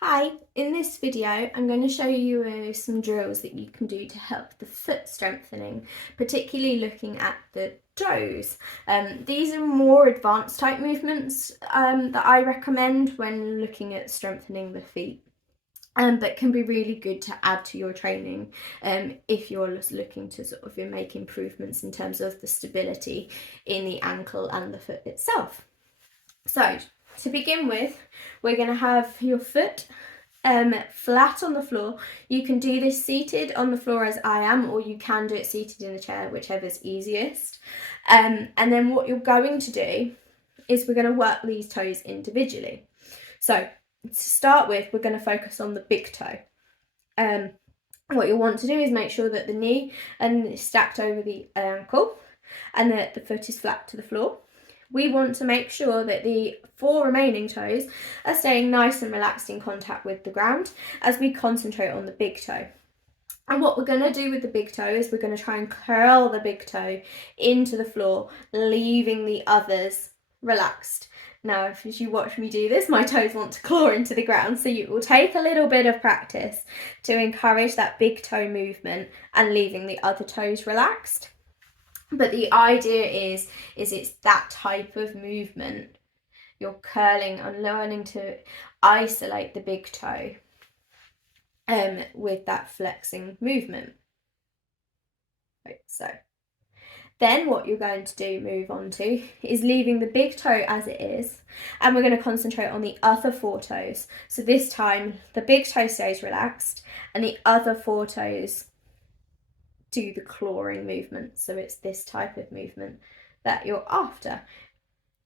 Hi, in this video I'm going to show you some drills that you can do to help the foot strengthening, particularly looking at the toes. These are more advanced type movements that I recommend when looking at strengthening the feet. But can be really good to add to your training if you're just looking to sort of make improvements in terms of the stability in the ankle and the foot itself. So to begin with, we're going to have your foot flat on the floor. You can do this seated on the floor as I am, or you can do it seated in a chair, whichever's easiest. And then what you're going to do is we're going to work these toes individually. So to start with, we're going to focus on the big toe. What you'll want to do is make sure that the knee is stacked over the ankle and that the foot is flat to the floor. We want to make sure that the 4 remaining toes are staying nice and relaxed in contact with the ground as we concentrate on the big toe. And what we're going to do with the big toe is we're going to try and curl the big toe into the floor, leaving the others relaxed. Now, if you watch me do this, my toes want to claw into the ground, so it will take a little bit of practice to encourage that big toe movement and leaving the other toes relaxed. But the idea is it's that type of movement. You're curling and learning to isolate the big toe with that flexing movement. Right, so then what you're going to move on to, is leaving the big toe as it is, and we're going to concentrate on the other 4 toes. So this time the big toe stays relaxed and the other 4 toes do the clawing movement. So it's this type of movement that you're after.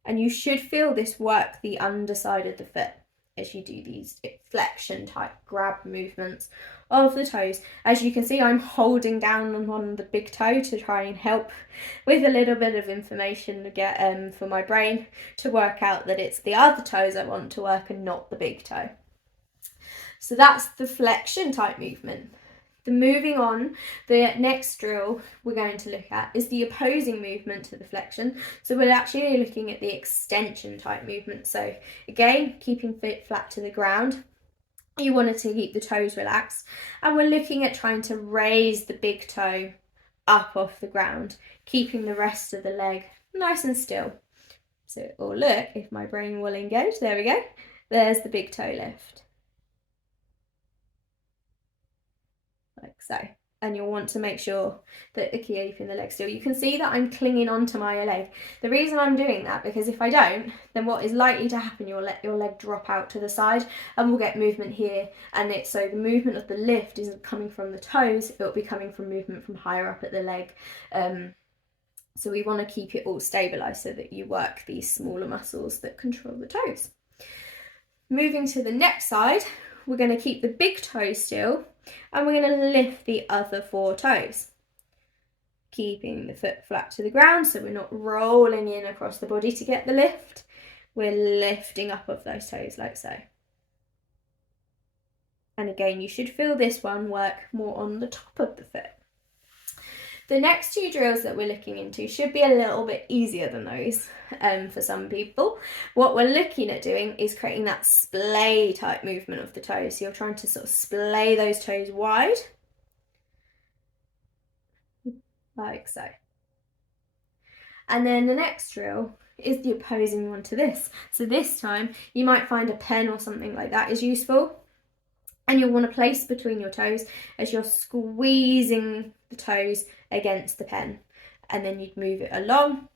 And you should feel this work the underside of the foot as you do these flexion type grab movements of the toes. As you can see, I'm holding down on the big toe to try and help with a little bit of information to get for my brain to work out that it's the other toes I want to work and not the big toe. So that's the flexion type movement. Moving on, the next drill we're going to look at is the opposing movement to the flexion. So we're actually looking at the extension type movement. So again, keeping foot flat to the ground. You want to keep the toes relaxed. And we're looking at trying to raise the big toe up off the ground, keeping the rest of the leg nice and still. So, or look, if my brain will engage, there we go. There's the big toe lift. Like so. And you'll want to make sure that you're keeping the leg still. You can see that I'm clinging onto my leg. The reason I'm doing that, because if I don't, then what is likely to happen, you'll let your leg drop out to the side and we'll get movement here. And so the movement of the lift isn't coming from the toes, it'll be coming from movement from higher up at the leg. So we want to keep it all stabilised so that you work these smaller muscles that control the toes. Moving to the next side, we're going to keep the big toe still and we're going to lift the other 4 toes. Keeping the foot flat to the ground so we're not rolling in across the body to get the lift. We're lifting up of those toes like so. And again, you should feel this one work more on the top of the foot. The next 2 drills that we're looking into should be a little bit easier than those for some people. What we're looking at doing is creating that splay type movement of the toes. So you're trying to sort of splay those toes wide, like so. And then the next drill is the opposing one to this. So this time you might find a pen or something like that is useful. And you'll want to place between your toes as you're squeezing the toes against the pen. And then you'd move it along,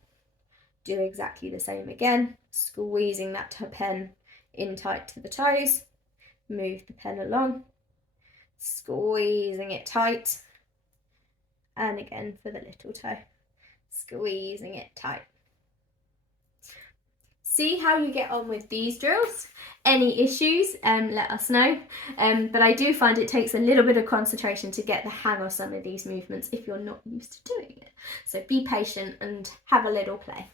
do exactly the same again, squeezing that pen in tight to the toes, move the pen along, squeezing it tight, and again for the little toe, squeezing it tight. See how you get on with these drills. Any issues, let us know. But I do find it takes a little bit of concentration to get the hang of some of these movements if you're not used to doing it. So be patient and have a little play.